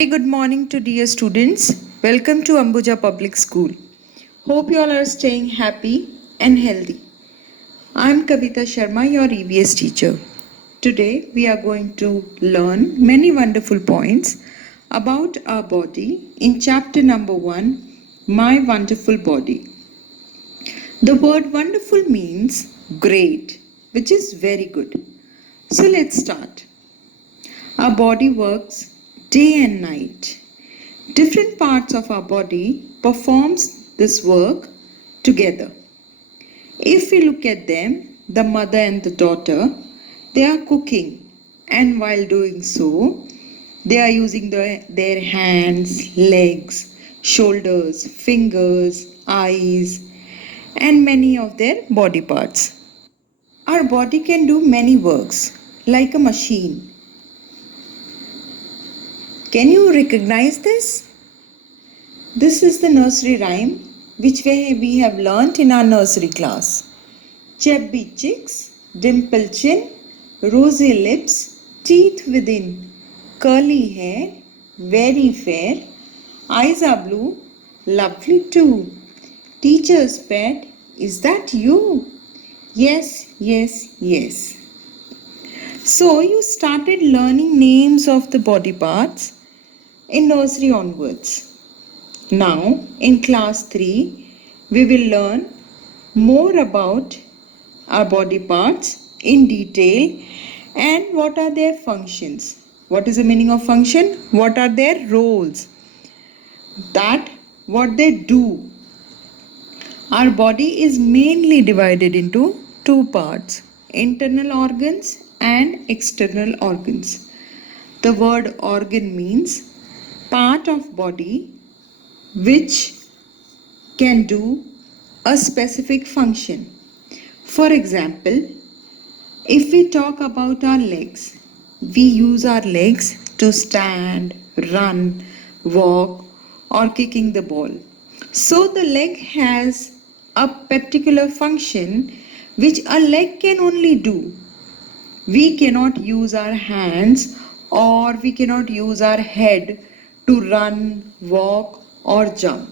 Very good morning to dear students. Welcome to Ambuja Public School. Hope you all are staying happy and healthy. I am Kavita Sharma, your EVS teacher. Today we are going to learn many wonderful points about our body in chapter number 1, My Wonderful Body. The word wonderful means great, which is very good. So let's start. Our body works day and night. Different parts of our body performs this work together. If we look at them, the mother and the daughter, they are cooking, and while doing so, they are using their hands, legs, shoulders, fingers, eyes, and many of their body parts. Our body can do many works like a machine. Can you recognize this? This is the nursery rhyme which we have learnt in our nursery class. Chubby cheeks, dimple chin, rosy lips, teeth within, curly hair, very fair, eyes are blue, lovely too. Teacher's pet, is that you? Yes, yes, yes. So you started learning names of the body parts in nursery onwards. Now, in class 3, we will learn more about our body parts in detail and what are their functions. What is the meaning of function? What are their roles? That what they do. Our body is mainly divided into two parts, internal organs and external organs. The word organ means part of body which can do a specific function. For example, if we talk about our legs, we use our legs to stand, run, walk, or kicking the ball. So the leg has a particular function which a leg can only do. We cannot use our hands or we cannot use our head to run, walk, or jump.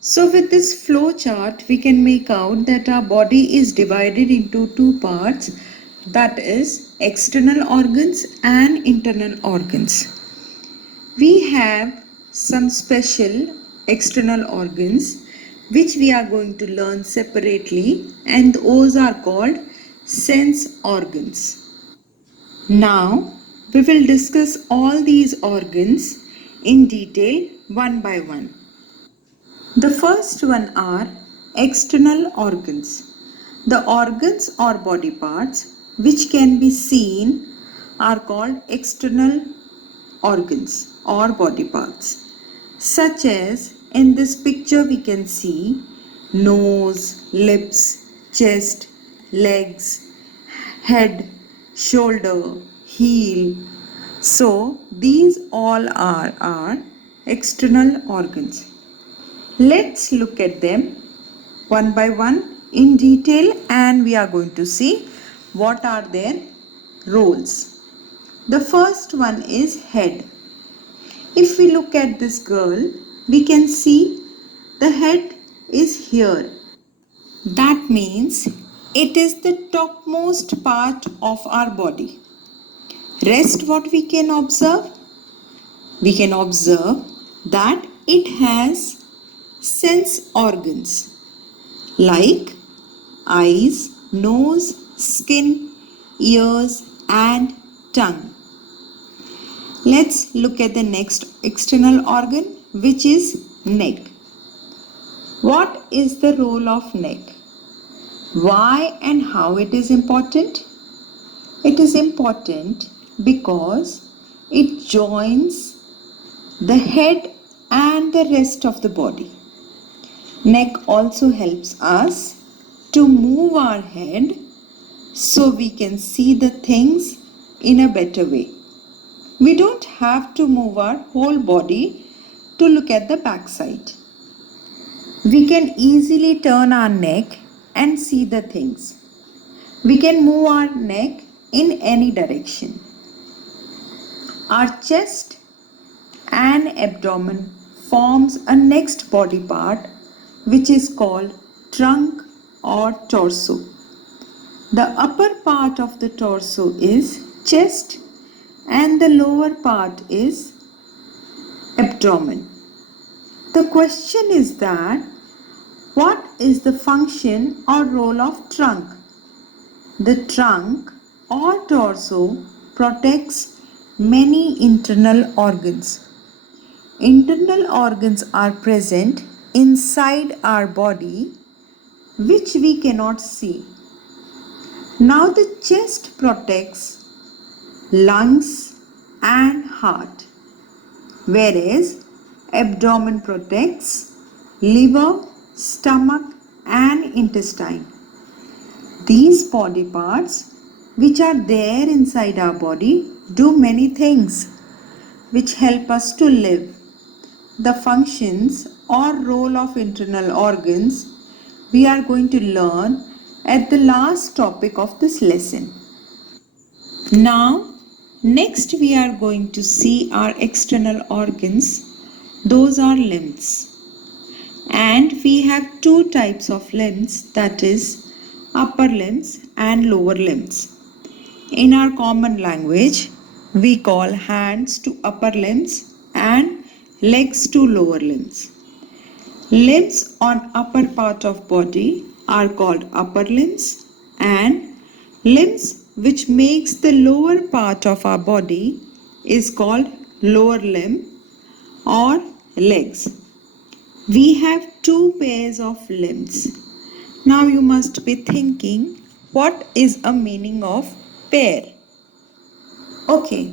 So with this flow chart, we can make out that our body is divided into two parts, that is external organs and internal organs. We have some special external organs which we are going to learn separately, and those are called sense organs. Now we will discuss all these organs in detail one by one. The first one are external organs. The organs or body parts which can be seen are called external organs or body parts. Such as in this picture we can see nose, lips, chest, legs, head, shoulder, heel. So these all are our external organs. Let's look at them one by one in detail, and we are going to see what are their roles. The first one is head. If we look at this girl, we can see the head is here. That means it is the topmost part of our body. Rest what we can observe? We can observe that it has sense organs like eyes, nose, skin, ears, and tongue. Let's look at the next external organ, which is neck. What is the role of neck? Why and how it is important? It is important because it joins the head and the rest of the body. Neck also helps us to move our head so we can see the things in a better way. We don't have to move our whole body to look at the backside. We can easily turn our neck and see the things. We can move our neck in any direction. Our chest and abdomen forms a next body part which is called trunk or torso. The upper part of the torso is chest and the lower part is abdomen. The question is that what is the function or role of trunk? The trunk or torso protects many internal organs. Internal organs are present inside our body which we cannot see. Now the chest protects lungs and heart, whereas abdomen protects liver, stomach and intestine. These body parts which are there inside our body do many things which help us to live. The functions or role of internal organs we are going to learn at the last topic of this lesson. Now, next we are going to see our external organs. Those are limbs. And we have two types of limbs, that is upper limbs and lower limbs. In our common language, we call hands to upper limbs and legs to lower limbs. Limbs on upper part of body are called upper limbs, and limbs which makes the lower part of our body is called lower limb or legs. We have two pairs of limbs. Now you must be thinking, what is a meaning of pair? Okay,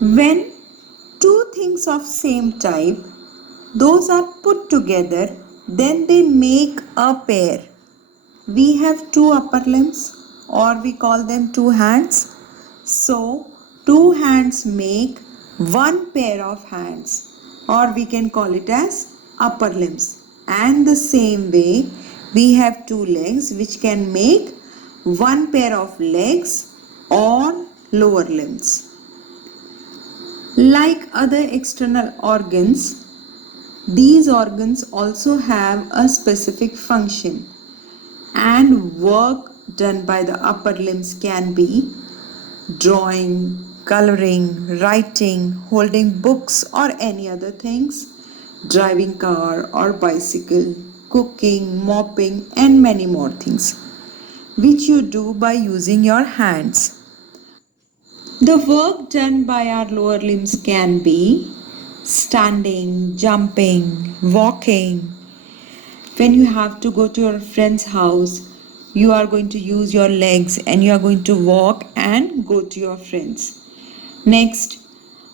when two things of same type, those are put together, then they make a pair. We have two upper limbs, or we call them two hands. So, two hands make one pair of hands, or we can call it as upper limbs. And the same way, we have two legs which can make one pair of legs or lower limbs. Like other external organs, these organs also have a specific function, and work done by the upper limbs can be drawing, coloring, writing, holding books or any other things, driving car or bicycle, cooking, mopping and many more things which you do by using your hands. The work done by our lower limbs can be standing, jumping, walking. When you have to go to your friend's house, you are going to use your legs and you are going to walk and go to your friends. Next,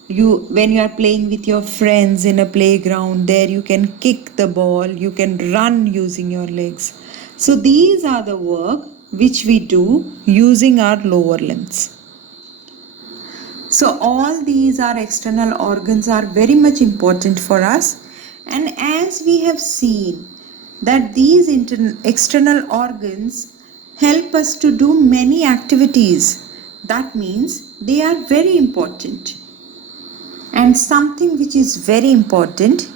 when you are playing with your friends in a playground, there you can kick the ball, you can run using your legs. So these are the work which we do using our lower limbs. So all these are external organs are very much important for us, and as we have seen that these external organs help us to do many activities, that means they are very important. And something which is very important,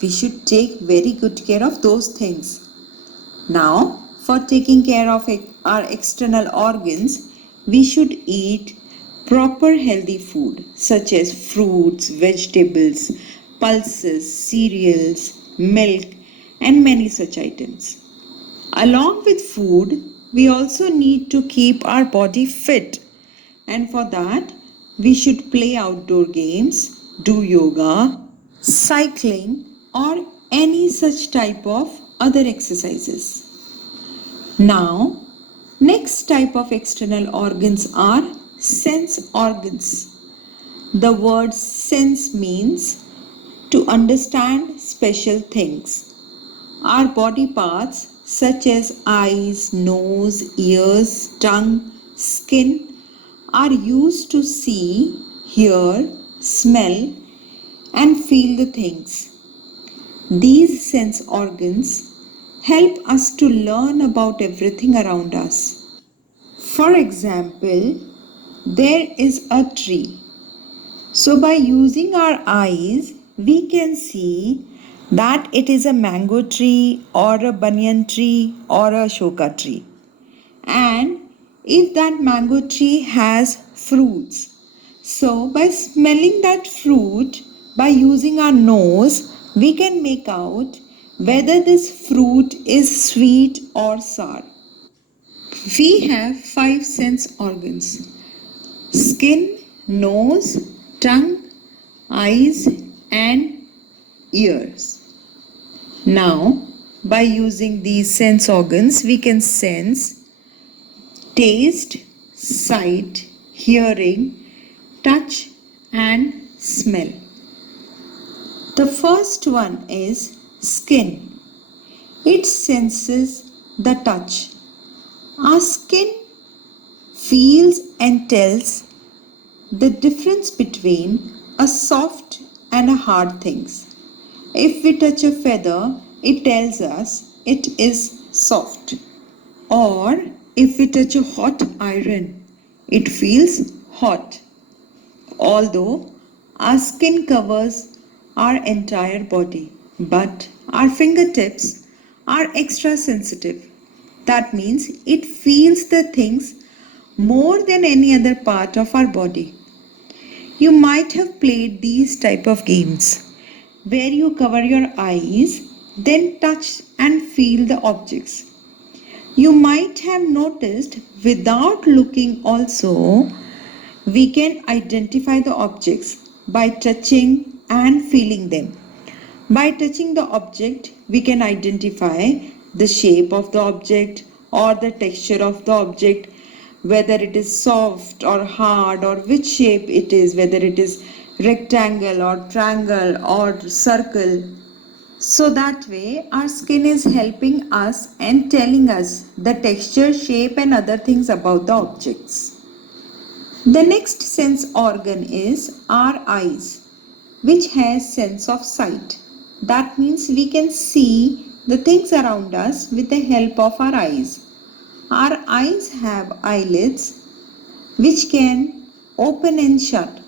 we should take very good care of those things. Now, for taking care of our external organs, we should eat proper healthy food such as fruits, vegetables, pulses, cereals, milk and many such items. Along with food, we also need to keep our body fit, and for that we should play outdoor games, do yoga, cycling or any such type of other exercises. Now, next type of external organs are sense organs. The word sense means to understand special things. Our body parts such as eyes, nose, ears, tongue, skin are used to see, hear, smell and feel the things. These sense organs help us to learn about everything around us. For example, there is a tree. So by using our eyes, we can see that it is a mango tree or a banyan tree or a shoka tree. And if that mango tree has fruits, so by smelling that fruit, by using our nose, we can make out whether this fruit is sweet or sour. We have five sense organs: skin, nose, tongue, eyes, and ears. Now, by using these sense organs, we can sense taste, sight, hearing, touch, and smell. The first one is skin. It senses the touch. Our skin feels and tells the difference between a soft and a hard things. If we touch a feather, it tells us it is soft. Or if we touch a hot iron, it feels hot. Although our skin covers our entire body, but our fingertips are extra sensitive. That means it feels the things more than any other part of our body. You might have played these type of games where you cover your eyes, then touch and feel the objects. You might have noticed without looking also, we can identify the objects by touching and feeling them. By touching the object, we can identify the shape of the object or the texture of the object, whether it is soft or hard or which shape it is, whether it is rectangle or triangle or circle. So that way our skin is helping us and telling us the texture, shape and other things about the objects. The next sense organ is our eyes, which has sense of sight. That means we can see the things around us with the help of our eyes. Our eyes have eyelids which can open and shut.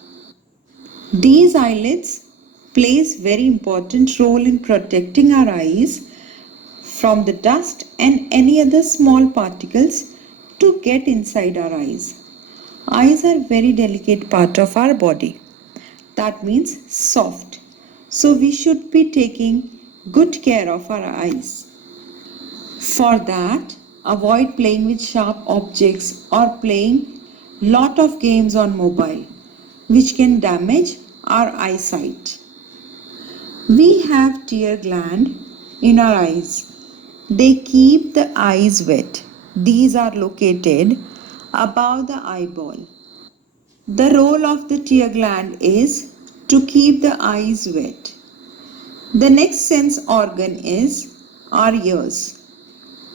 These eyelids plays very important role in protecting our eyes from the dust and any other small particles to get inside our eyes. Eyes are very delicate part of our body. That means soft. So we should be taking good care of our eyes. For that, avoid playing with sharp objects or playing lot of games on mobile which can damage our eyesight. We have tear gland in our eyes. They keep the eyes wet. These are located above the eyeball. The role of the tear gland is to keep the eyes wet. The next sense organ is our ears.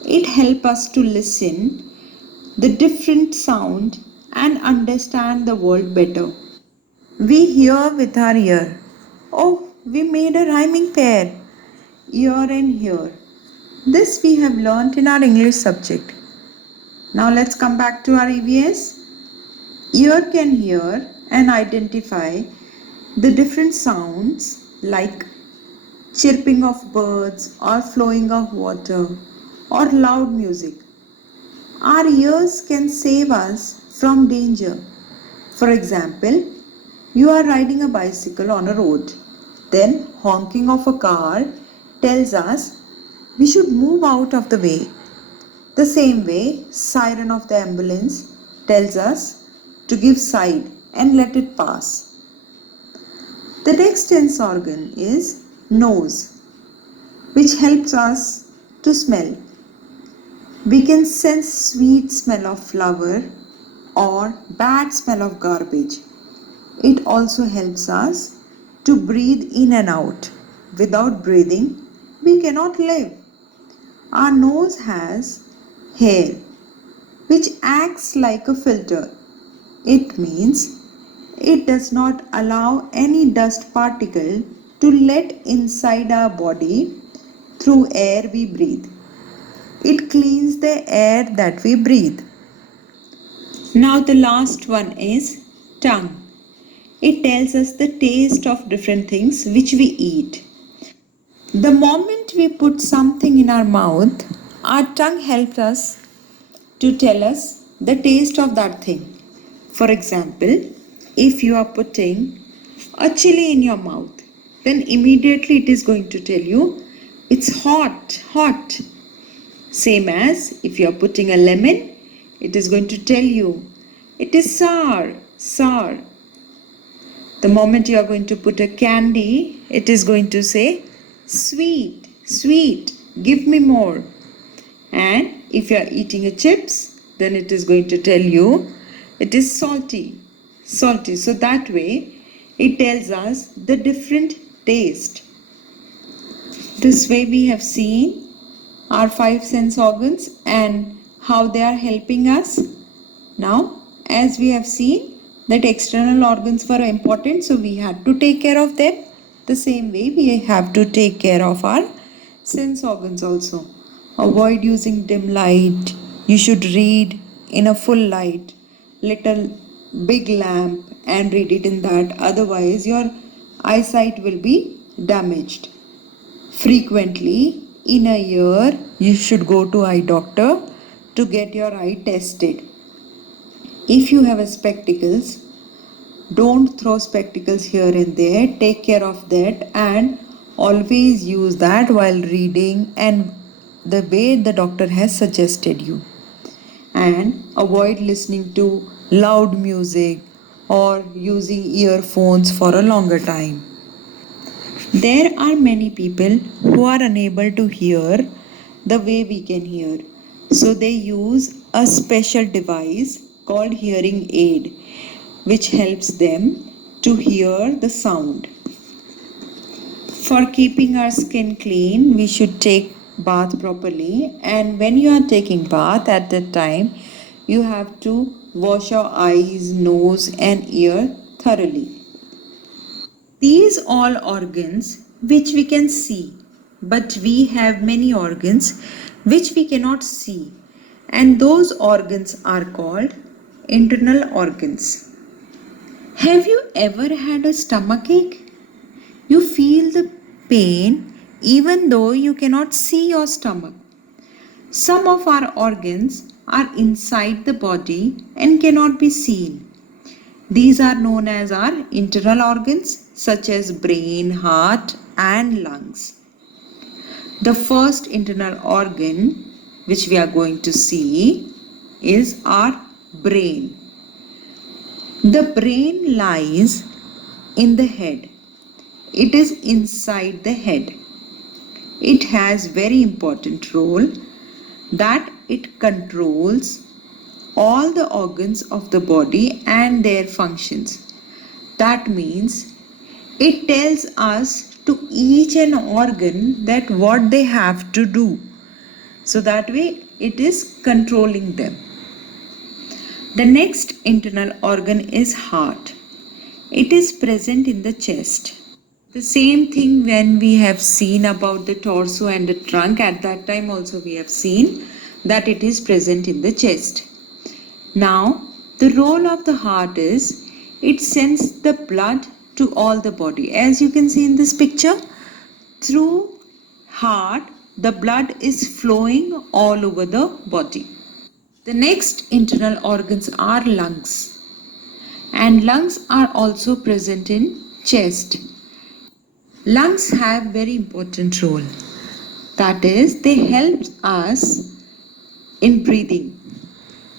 It helps us to listen the different sound and understand the world better. We hear with our ear. Oh, we made a rhyming pair. Ear and hear. This we have learnt in our English subject. Now let's come back to our EVS. Ear can hear and identify the different sounds like chirping of birds or flowing of water or loud music. Our ears can save us from danger. For example, you are riding a bicycle on a road. Then honking of a car tells us we should move out of the way. The same way, siren of the ambulance tells us to give side and let it pass. The next sense organ is nose, which helps us to smell. We can sense sweet smell of flower or bad smell of garbage. It also helps us to breathe in and out. Without breathing, we cannot live. Our nose has hair, which acts like a filter. It means it does not allow any dust particle to let inside our body through air we breathe. It cleans the air that we breathe. Now the last one is tongue. It tells us the taste of different things which we eat. The moment we put something in our mouth, our tongue helps us to tell us the taste of that thing. For example, if you are putting a chili in your mouth, then immediately it is going to tell you it's hot, hot. Same as if you are putting a lemon, it is going to tell you it is sour, sour. The moment you are going to put a candy, it is going to say sweet, sweet, give me more. And if you are eating a chips, then it is going to tell you it is salty, salty. So that way it tells us the different taste. This way we have seen our 5 sense organs and how they are helping us. Now, as we have seen that external organs were important, so we had to take care of them. The same way we have to take care of our sense organs also. Avoid using dim light. You should read in a full light, little big lamp, and read it in that. Otherwise, your eyesight will be damaged. Frequently, in a year, you should go to eye doctor to get your eye tested. If you have a spectacles, don't throw spectacles here and there. Take care of that and always use that while reading and the way the doctor has suggested you. And avoid listening to loud music or using earphones for a longer time. There are many people who are unable to hear the way we can hear. So they use a special device called hearing aid, which helps them to hear the sound. For keeping our skin clean, we should take bath properly, and when you are taking bath at that time, you have to wash your eyes, nose and ear thoroughly. These all organs which we can see, but we have many organs which we cannot see, and those organs are called internal organs. Have you ever had a stomachache? You feel the pain even though you cannot see your stomach. Some of our organs are inside the body and cannot be seen. These are known as our internal organs such as brain, heart and lungs. The first internal organ which we are going to see is our brain. The brain lies in the head. It is inside the head. It has very important role that it controls all the organs of the body and their functions. That means it tells us to each an organ that what they have to do. So that way it is controlling them. The next internal organ is heart. It is present in the chest. The same thing when we have seen about the torso and the trunk, at that time also we have seen that it is present in the chest. Now, the role of the heart is it sends the blood to all the body. As you can see in this picture, through heart, the blood is flowing all over the body. The next internal organs are lungs. And lungs are also present in chest. Lungs have very important role. That is, they help us in breathing.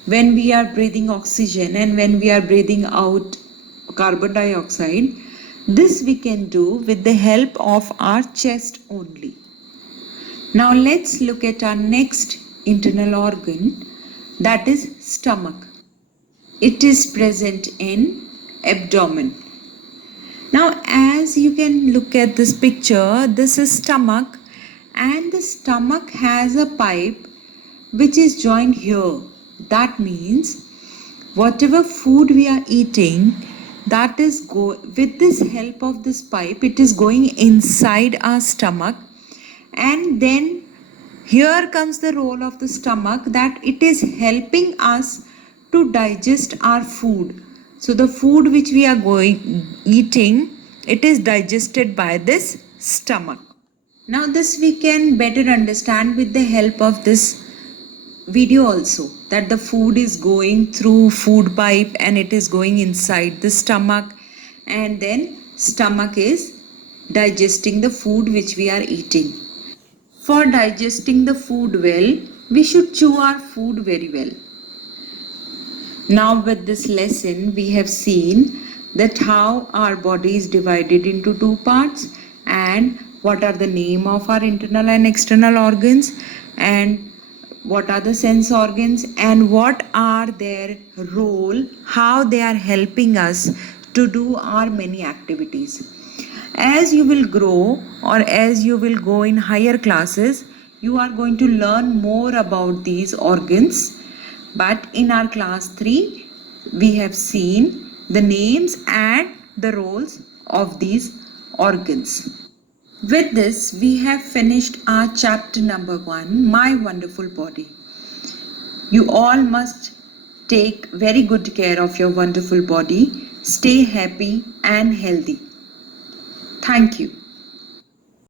When we are breathing oxygen and when we are breathing out carbon dioxide, this we can do with the help of our chest only. Now let's look at our next internal organ, that is stomach. It is present in abdomen. Now as you can look at this picture, this is stomach and the stomach has a pipe which is joined here. That means whatever food we are eating, that is with this help of this pipe, it is going inside our stomach, and then here comes the role of the stomach, that it is helping us to digest our food. So the food which we are eating, it is digested by this stomach. Now this we can better understand with the help of this video also, that the food is going through food pipe and it is going inside the stomach, and then stomach is digesting the food which we are eating. For digesting the food well, we should chew our food very well. Now with this lesson we have seen that how our body is divided into two parts, and what are the name of our internal and external organs, and what are the sense organs, and what are their role, how they are helping us to do our many activities. As you will grow, or as you will go in higher classes, you are going to learn more about these organs. But in our class 3, we have seen the names and the roles of these organs. With this, we have finished our chapter number 1, My Wonderful Body. You all must take very good care of your wonderful body. Stay happy and healthy. Thank you.